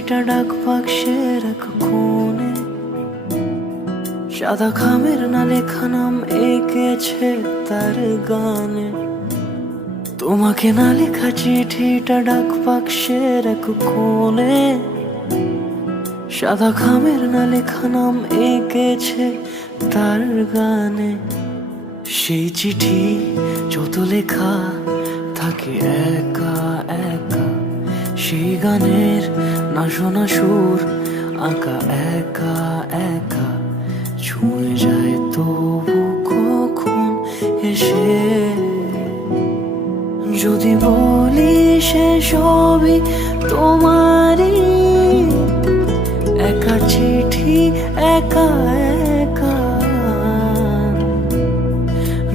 চিঠিটা ডাক বাক্সের এক কোণে, সাদা খামের না লেখা নাম এঁকেছে তার গানে। তোমাকে না লেখা চিঠিটা ডাক বাক্সের এক কোণে, সাদা খামের না লেখা নাম এঁকেছে তার গানে। সেই চিঠি যত লেখা থাকে একা একা, সেই গানের না শোনা সুর আঁকা একা একা, ছুঁয়ে যায় তবু কখন এসে। যদি বলি সে সবই তোমারই, একা চিঠি একা একা।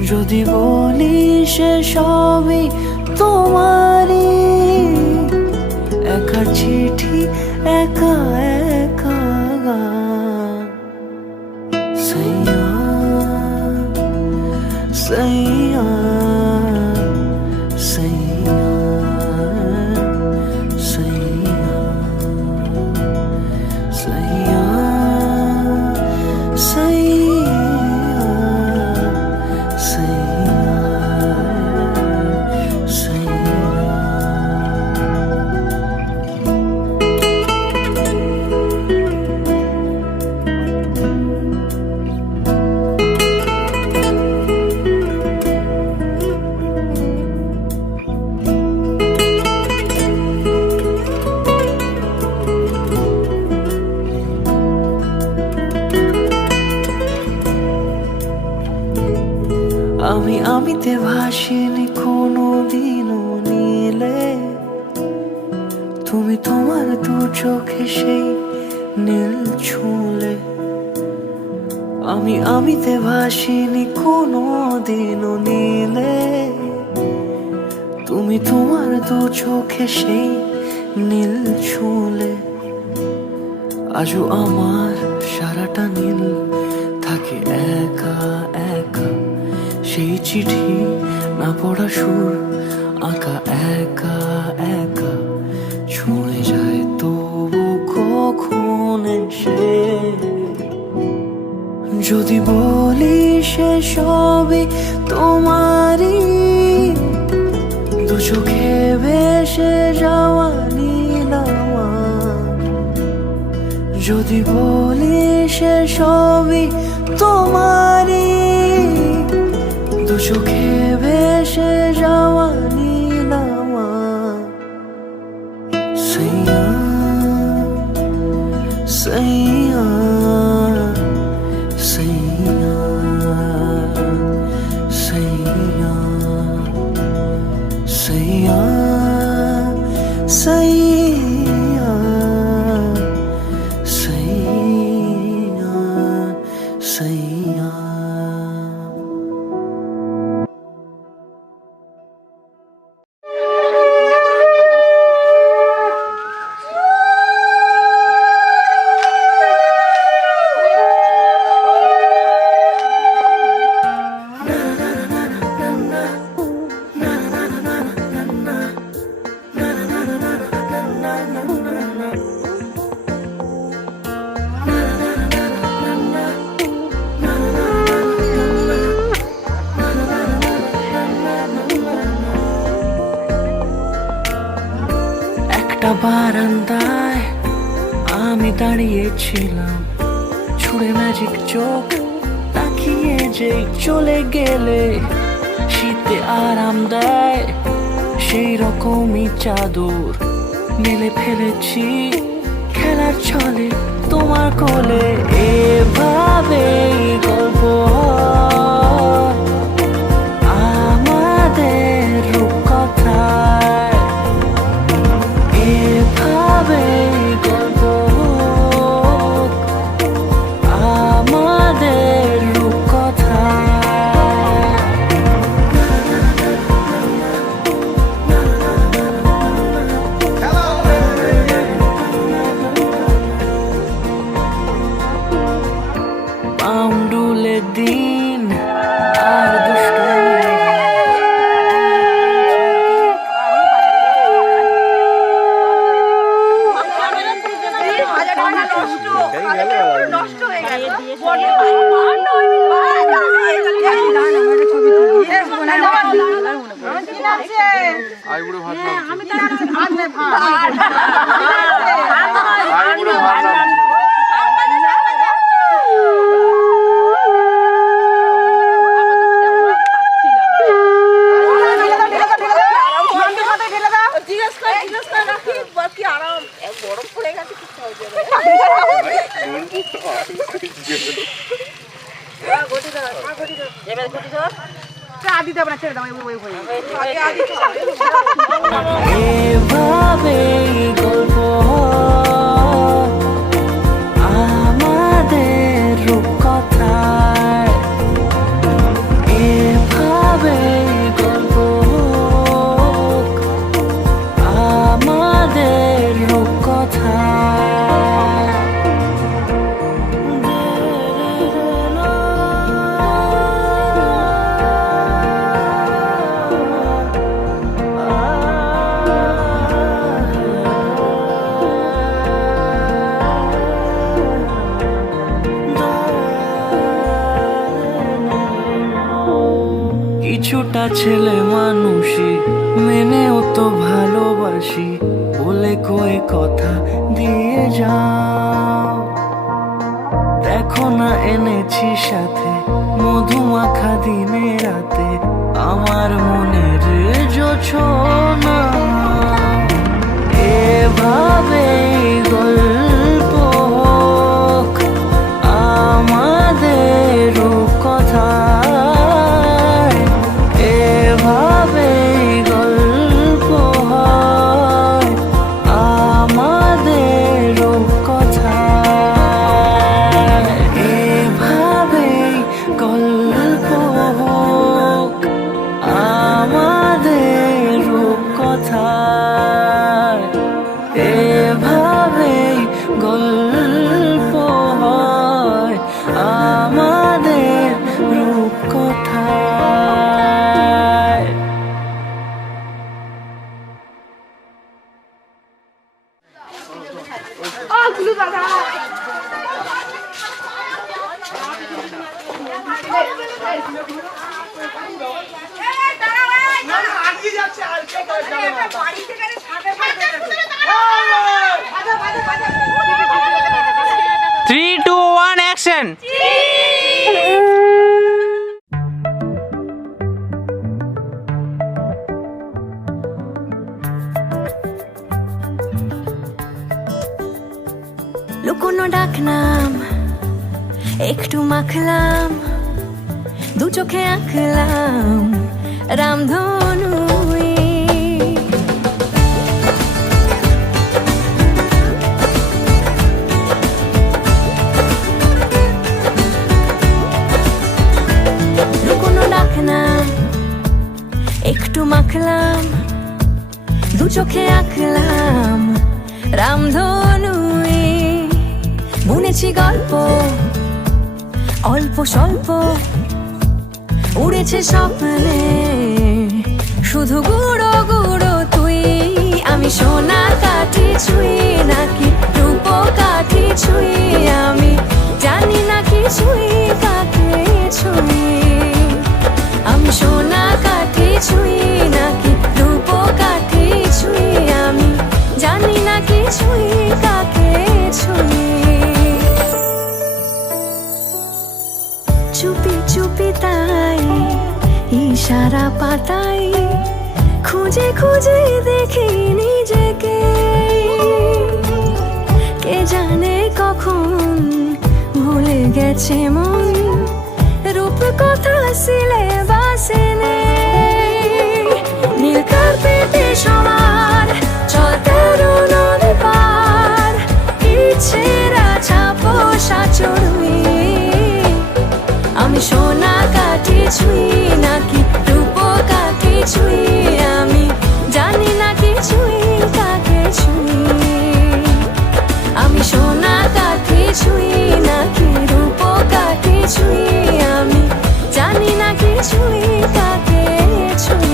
যদি বলি সে সবই তোমারই, একা চিঠি একা একা। সাইয়া সাইয়া সাইয়া সাইয়া সাইয়া আমি আমিতে ভাসিনি কোনো দিনও নীলে, তুমি তোমার দু চোখে সেই নীল ছুঁলে। আমি আমিতে ভাসিনি কোনো দিনও নীলে, তুমি তোমার দু চোখে সেই নীল ছুঁলে। আজও আমার সারাটা নীল থাকে একা একা, সেই চিঠি না পড়া সুর আঁকা একা একা, ছুঁয়ে যায় তবু কখন এসে। যদি বলি সে সবই তোমারই, দু চোখে ভেসে যাওয়া নীল আমার। যদি বলি সে সবই তোমারই, দু চোখে ভেসে যাওয়া নীল আমার। সাইয়া সাইয়া সাইয়া সাইয়া সাইয়া সাইয়া সাইয়া সাইয়া। একটা বারান্দায় আমি দাঁড়িয়েছিলাম, ছুঁড়ে ম্যাজিক চোখ তাকিয়ে যে চলে গেলে। শীতে আরাম দেয় সেই রকমই চাদর মেলে ফেলেছি খেলার ছলে তোমার কোলে। এভাবে গল্প আমাদের রূপকথায়, এভাবে গল্প আমাদের রূপকথায়। পাউন্ডুলে দি এভাবে গল্প আমাদের রূপকথায়, এভাবে গল্প আমাদের রূপকথায়। কিছুটা ছেলে মানুষই মেনেও তো ভালোবাসি বলে কয়ে কথা দিয়ে যাও। দেখো না এনেছি সাথে মধুমাখা দিনে রাতে আমার মনের জোছনা। এভাবে গল্প আমাদের রূপকথা, এভাবে গল্প হয় আমাদের রূপকথা, এভাবে গল্প হোক আমাদের রূপকথা, এভাবে গল্প হয় আমাদের রূপকথা। Three, two, one, action! লুকোনো ডাকনাম একটু মাখলাম, দু চোখে আঁকলাম রামধনু। লুকোনো ডাকনাম একটু মাখলাম, দু চোখে আঁকলাম রামধনু। বুনেছি গল্প অল্প স্বল্প, উড়েছে স্বপ্নে শুধু গুঁড়ো গুঁড়ো তুই। আমি সোনা কাঠি ছুঁই নাকি রূপ কাঠি ছুঁই, আমি জানি না কি ছুঁই কাকে ছুঁই। আমি সোনা কাঠি ছুঁই নাকি রূপ কাঠি ছুঁই, আমি জানি না কি ছুঁই কাকে ছুঁই। চুপি চুপি তাই ইশারা পাতাই, খুঁজে খুঁজে দেখি নিজেকে। কে জানে কখন ভুলে গেছে মন, রূপ কথা সিলেবাসে নেই। নীল কার্পেটে সবার চলতেরো নদী পার, ইচ্ছেরা ছাপোষা চড়ুই। আমি সোনা কাঠি ছুঁই নাকি রূপ কাঠি ছুঁই, আমি জানি না কি ছুঁই কাকে ছুঁই। আমি সোনা কাঠি ছুঁই নাকি রূপ কাঠি ছুঁই, আমি জানি না কি ছুঁই কাকে ছুঁই।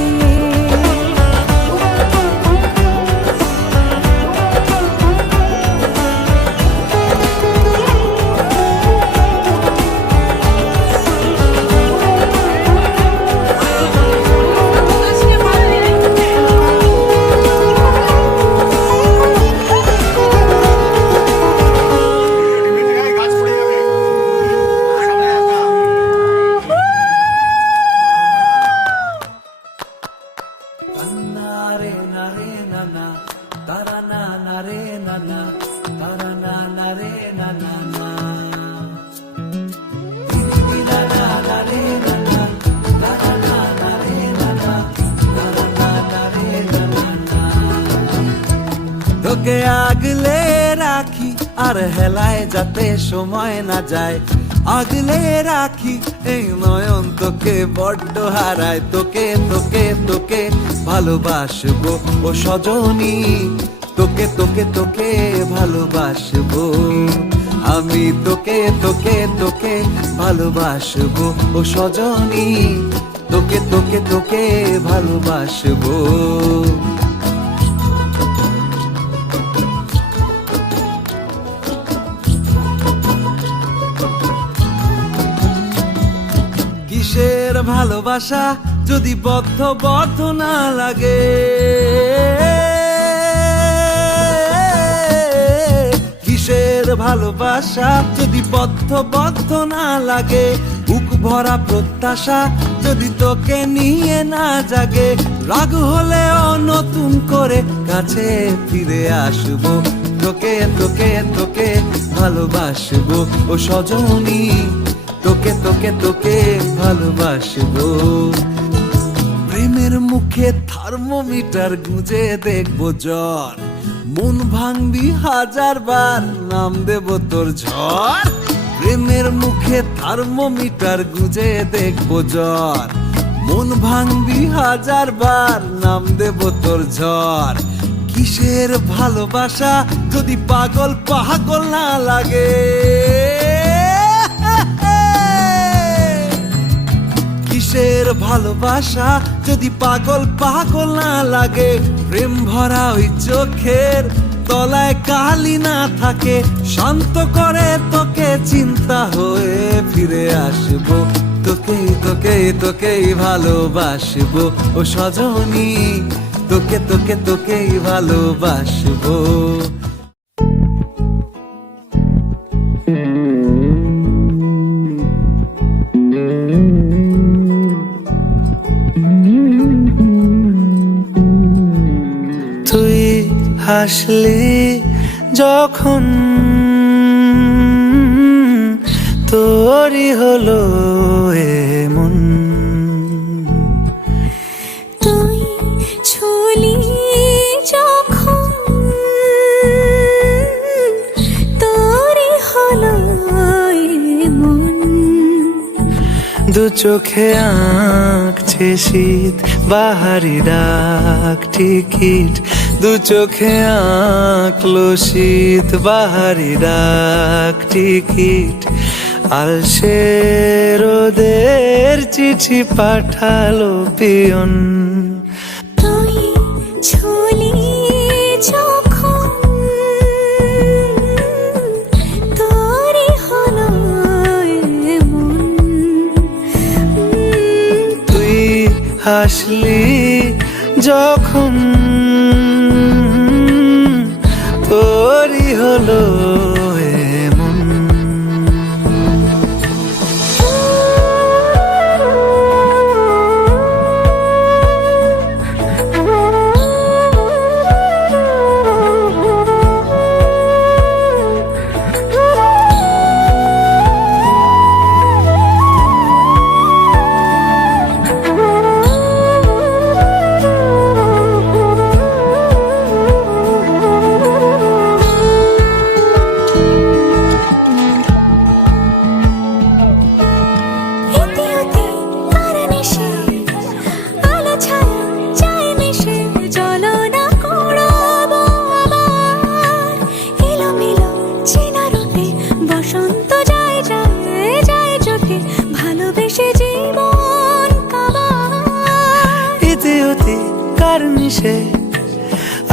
na na re na na, tara na na re na na na. তোকে আগলে রাখি আর হেলায় যাতে সময় না যায়, আগলে রাখি এই নয়ন তোকে বড্ড হারায়। তোকে তোকে তোকে ভালোবাসবো ও সজনী, তোকে তোকে তোকে ভালোবাসবো আমি, তোকে তোকে তোকে ভালোবাসবো ও সজনী, তোকে তোকে তোকে ভালোবাসবো। কিসের ভালোবাসা যদি বদ্ধ বদ্ধ না লাগে, কিসের ভালোবাসা যদি বদ্ধ বদ্ধ না লাগে, বুক ভরা প্রত্যাশা যদি তোকে নিয়ে না জাগে, রাগ হলেও নতুন করে কাছে ফিরে আসবো, তোকে তোকে তোকে ভালোবাসবো ও সজনী, তোকে তোকে তোকে ভালোবাসবো। প্রেমের মুখে থার্মোমিটার গুঁজে দেখবো জ্বর, মন ভাঙবি 1000 বার নাম দেব তোর ঝড়। প্রেমের মুখে থার্মোমিটার গুঁজে দেখবো জ্বর, মন ভাঙবি 1000 বার নাম দেব তোর ঝড়। কিসের ভালোবাসা যদি পাগল পাগল না লাগে, কিসের ভালোবাসা যদি পাগল পাগল না লাগে, প্রেম ভরা ওই চোখের তলায় কালি না থাকে, শান্ত করে তোকে চিন্তা হয়ে ফিরে আসবো, তোকে তোকে তোকেই ভালোবাসবো ও সজনী, তোকে তোকে তোকেই ভালোবাসবো। তুই হাসলি যখন তোরই হলো এমন, তুই ছুলি যখন তোরই হলো মন, দু চোখে আঁকছে শীত বাহারি ডাক টিকিট, দু চোখে আঁকলো শীত বাহারি ডাক টিকিট, আলসে রোদের চিঠি পাঠালো পিয়ন। তুই ছুলি যখন তোরই হলো মন, তুই হাসলি যখন তোরই হলো এমন।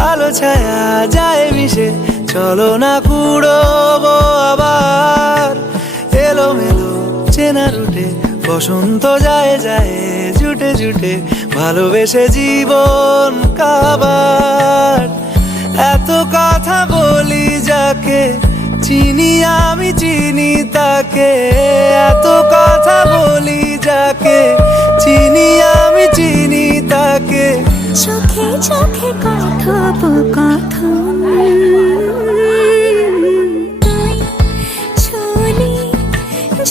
আলো ছায়া যায় মিশে, চলো না কুড়োবো আবার এলোমেলো চেনা রুটে, বসন্ত যায় যায় জুটে জুটে, ভালোবেসে জীবন কাবার। এত কথা বলি যাকে চিনি আমি চিনি তাকে, এত কথা বলি যাকে চিনি আমি চিনি তাকে, চোখে চোখে কথোপকথন, তুই ছুলি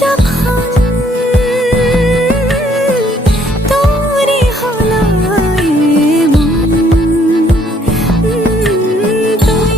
যখন তোরই হলো মন, তুই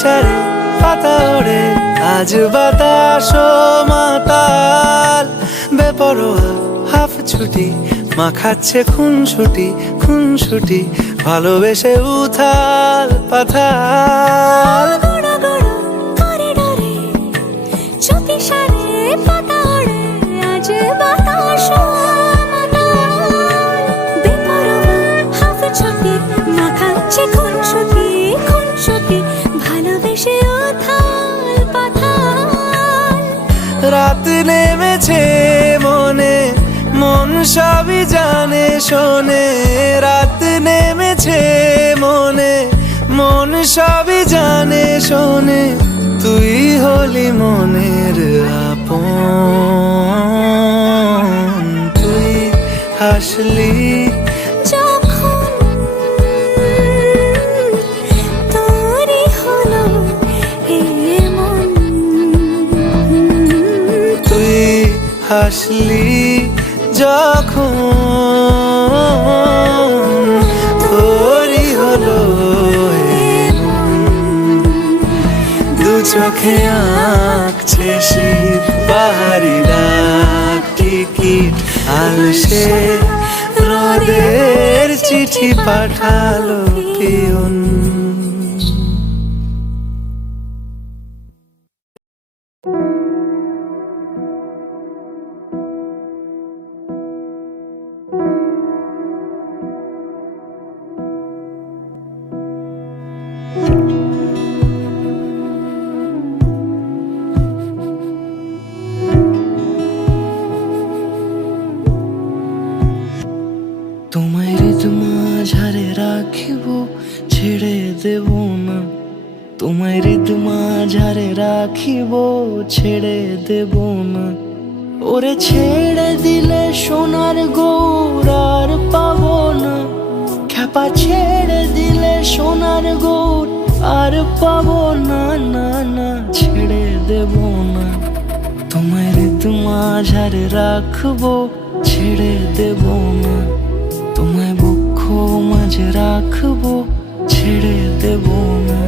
সারে পাতা ওড়ে আজ বাতাস মাতাল বেপরোয়া হাফ ছুটি মাখাচ্ছে খুনসুটি ভালোবেসে উথাল পাথাল গোড়া গোড়া করিডোরে চুপি সারে পাতা ওড়ে আজ বাতাস মাতাল বেপরোয়া হাফ ছুটি মাখাচ্ছে খুনসুটি ভালোবেসে উথাল পাথাল রাত নেমেছে মনে মন সবই জানে শোনে রাত নেমেছে মনে মন সবই জানে শোনে তুই হলি মনের আপন তুই হাসলি যখন তোরই হলো এমন তুই হাসলি যখন তোরই হলো দু চোখে আঁকছে শীত বাহারি ডাক টিকিট আলসে রোদের চিঠি পাঠালো পিয়ন তোমায় হৃদ মাঝারে রাখিব ছেড়ে দেব না তোমায় হৃদ মাঝারে রাখিব ছেড়ে দেব না ওরে ছেড়ে দিলে সোনার গৌর আর পাবো না খ্যাপা ছেড়ে দিলে সোনার গৌর আর পাবো না না না ছেড়ে দেব না তোমায় হৃদ মাঝারে রাখবো ছেড়ে দেব না তোমায় বক্ষ মাঝে রাখবো ছেড়ে দেব না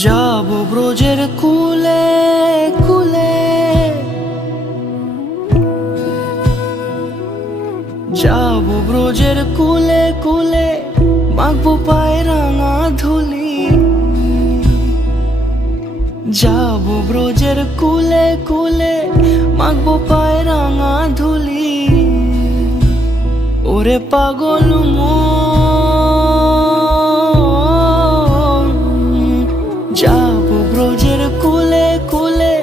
যাবো ব্রজের কুলে কুলে যাবো ব্রজের কুলে কুলে মাখবো পায়ে রাঙা ধুলি যাবো ব্রজের কুলে কুলে মাখবো পায়ে রাঙা ধুলি ওরে পাগল যাবো ব্রজের কুলে কুলে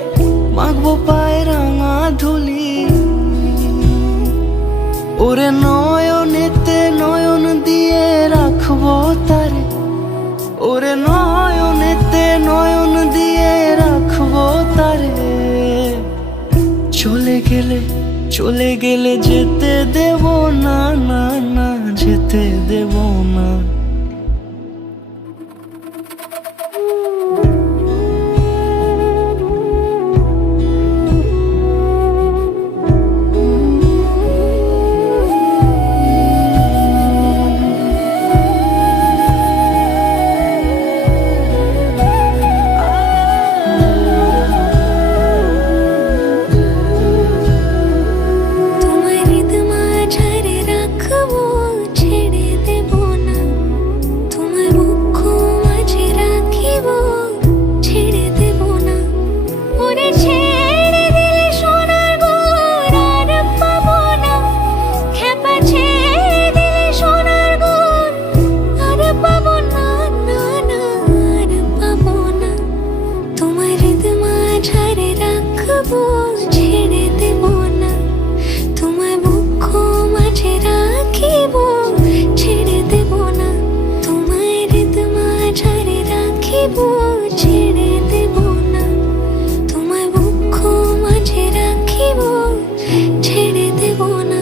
মাখবো পায়ে রাঙা ধুলি ওরে নয়নেতে নয়ন দিয়ে রাখবো তারে ওরে নয়নেতে নয়ন দিয়ে রাখবো তারে চলে গেলে যেতে দেব না না না যেতে দেব না তোমায় হৃদ মাঝারে রাখবো ছেড়ে দেব না তোমায় বক্ষ মাঝে রাখিব ছেড়ে দেব না ওরে ছেড়ে দিলে সোনার গৌর আর পাবো না খ্যাপা ছেড়ে দিলে সোনার গৌর আর পাবো না না না আর পাবো না তোমায় হৃদ মাঝারে রাখবো ছেড়ে দেব না তোমায় বক্ষ মাঝে রাখিব ছেড়ে দেব না তোমায় হৃদ মাঝারে রাখিব ছেড়ে দেব না তোমায় বক্ষ মাঝে রাখিব ছেড়ে দেব না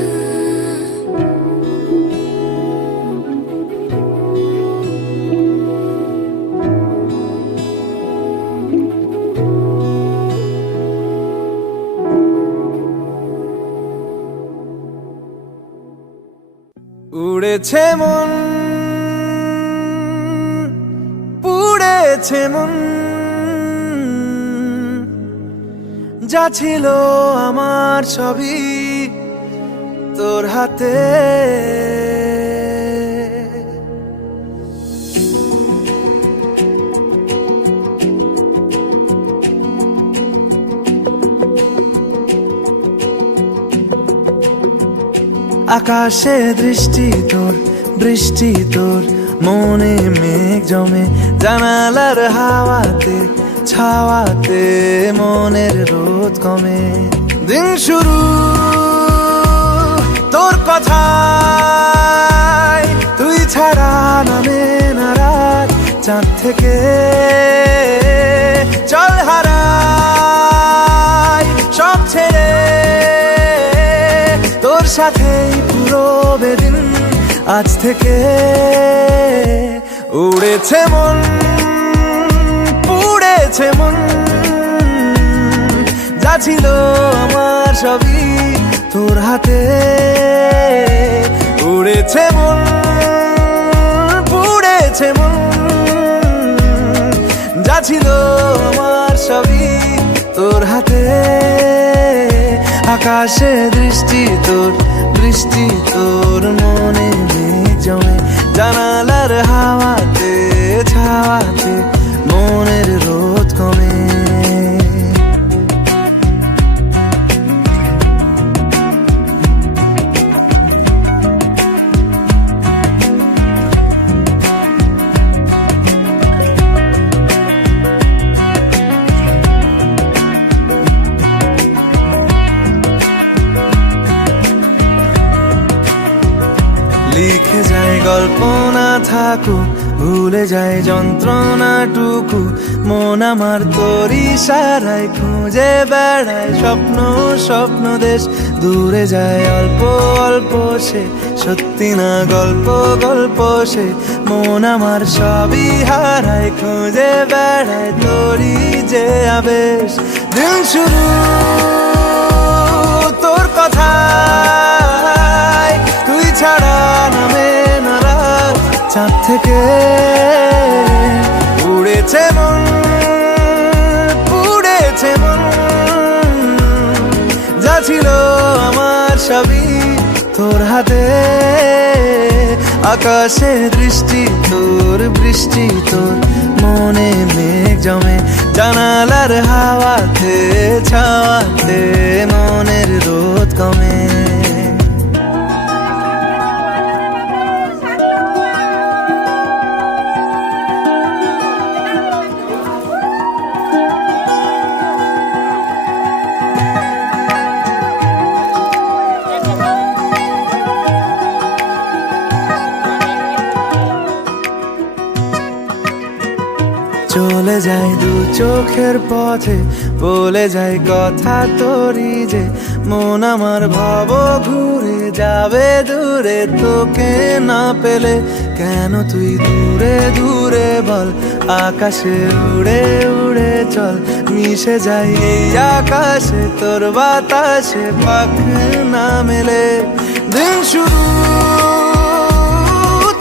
উড়েছে মন, পুড়েছে মন, যা ছিল আমার সবই তোর হাতে। আকাশে দৃষ্টি তোর, বৃষ্টি তোর, মনে মেঘ জমে, জানালার হাওয়াতে ছাওয়াতে মনের রোদ কমে। দিন শুরু তোর কথায়, তুই ছাড়া নামে না রাত, চাঁদ থেকে চল হারাই সব ছেড়ে, তোর সাথেই পুরো বেদিন আজ থেকে। উড়েছে মন, পুড়েছে মন, যা ছিল আমার সবই তোর হাতে। উড়েছে মন, পুড়েছে মন, যা ছিল আমার সবই তোর হাতে। আকাশে দৃষ্টি তোর, বৃষ্টি তোর, মনে মেঘ জমে, জানালার হাওয়াতে ছাওয়াতে মনের রোদ কমে। লিখে যায় গল্প না থাকুক, ভুলে যায় যন্ত্রণাটুকু, মন আমার তোর ইশারায় খুঁজে বেড়ায় স্বপ্ন স্বপ্ন দেশ। দূরে যায় অল্প অল্প সে, সত্যি না গল্প গল্প সে, মন আমার সবই হারায় খুঁজে বেড়ায় তোরই যে আবেশ। দিন শুরু তোর কথায়, তুই ছাড়া নামে না রাত, চাঁদ থেকে উড়েছে মন, পুড়েছে মন, যা ছিল আমার সবই তোর হাতে। আকাশে দৃষ্টি তোর, বৃষ্টি তোর, মনে মেঘ জমে, জানালার হাওয়াতে ছাওয়াতে মনের রোদ কমে। চলে যায় দু চোখের পথে, বলে যায় কথা তোরই যে, মন আমার ভাব ঘুরে যাবে দূরে তোকে না পেলে। কেন তুই দূরে দূরে বল, আকাশে উড়ে উড়ে চল, মিশে যাই এই আকাশে তোর বাতাসে, পাখ না মেলে। দিন শুরু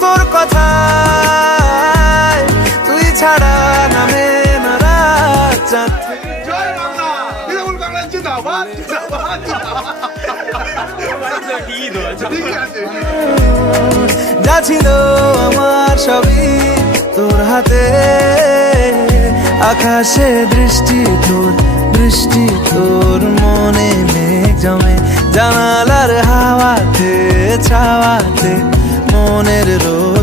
তোর কথায়, তুই ছাড়া নামে না রাত, চাঁদ থেকে। জয় বাংলা, তৃণমূল বাংলার জিন্দাবাদ, জিন্দাবাদ, যা ছিল আমার সবই তোর হাতে। আকাশে দৃষ্টি তোর, বৃষ্টি তোর, মনে মেঘ জমে, জানালার হাওয়াতে ছাওয়াতে মনের রোদ